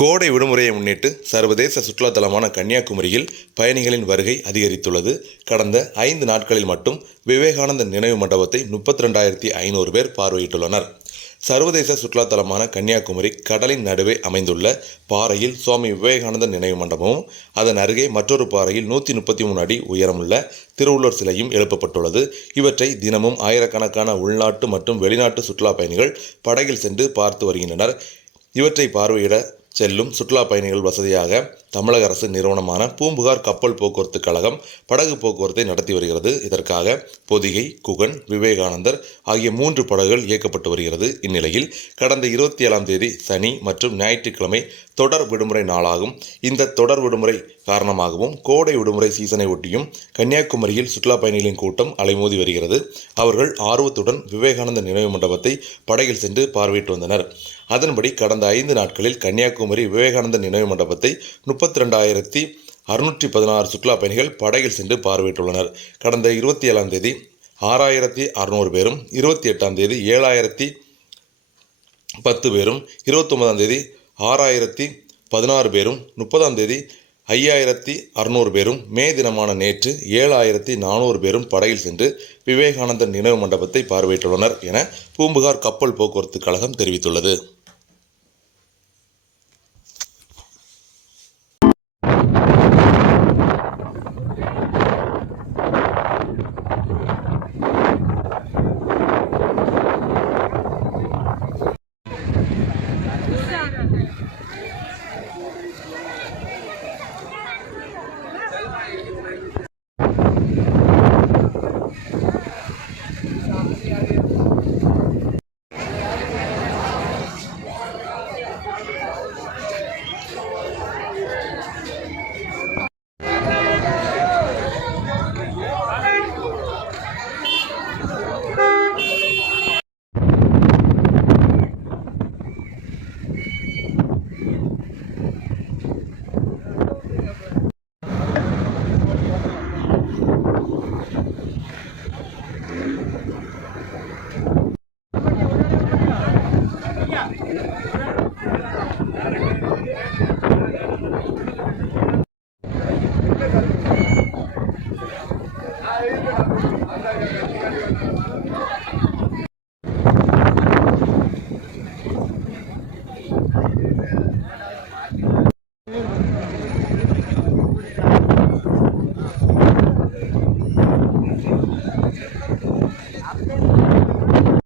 கோடை விடுமுறையை முன்னிட்டு சர்வதேச சுற்றுலாத்தலமான கன்னியாகுமரியில் பயணிகளின் வருகை அதிகரித்துள்ளது. கடந்த 5 நாட்களில் மட்டும் விவேகானந்தர் நினைவு மண்டபத்தை 32,500 பேர் பார்வையிட்டுள்ளனர். சர்வதேச சுற்றுலாத்தலமான கன்னியாகுமரி கடலின் நடுவே அமைந்துள்ள பாறையில் சுவாமி விவேகானந்தர் நினைவு மண்டபமும், அதன் அருகே மற்றொரு பாறையில் 133 அடி உயரமுள்ள திருவள்ளுவர் சிலையும் எழுப்பப்பட்டுள்ளது. இவற்றை தினமும் ஆயிரக்கணக்கான உள்நாட்டு மற்றும் வெளிநாட்டு சுற்றுலா பயணிகள் படகில் சென்று பார்த்து வருகின்றனர். இவற்றை பார்வையிட செல்லும் சுற்றுலா பயணிகள் வசதியாக தமிழக அரசு நிறுவனமான பூம்புகார் கப்பல் போக்குவரத்து கழகம் படகு போக்குவரத்தை நடத்தி வருகிறது. இதற்காக பொதிகை, குகன், விவேகானந்தர் ஆகிய 3 படகுகள் இயக்கப்பட்டு வருகிறது. இந்நிலையில் கடந்த 27ஆம் தேதி சனி மற்றும் ஞாயிற்றுக்கிழமை தொடர் விடுமுறை நாளாகும். இந்த தொடர் விடுமுறை காரணமாகவும் கோடை விடுமுறை சீசனை ஒட்டியும் கன்னியாகுமரியில் சுற்றுலா பயணிகளின் கூட்டம் அலைமோதி வருகிறது. அவர்கள் ஆர்வத்துடன் விவேகானந்தர் நினைவு மண்டபத்தை படகில் சென்று பார்வையிட்டு வந்தனர். அதன்படி கடந்த 5 நாட்களில் கன்னியாகுமரி விவேகானந்தர் நினைவு மண்டபத்தை 32,616 சுற்றுலா பயணிகள் படகில் சென்று பார்வையிட்டுள்ளனர். கடந்த 27ஆம் தேதி 6,600 பேரும், 28ஆம் தேதி 7,010 பேரும், 29ஆம் தேதி 6,016 பேரும், 30ஆம் தேதி 5,600 பேரும், மே தினமான நேற்று 7,400 பேரும் படகில் சென்று விவேகானந்தர் நினைவு மண்டபத்தை பார்வையிட்டுள்ளனர் என பூம்புகார் கப்பல் போக்குவரத்து கழகம் தெரிவித்துள்ளது.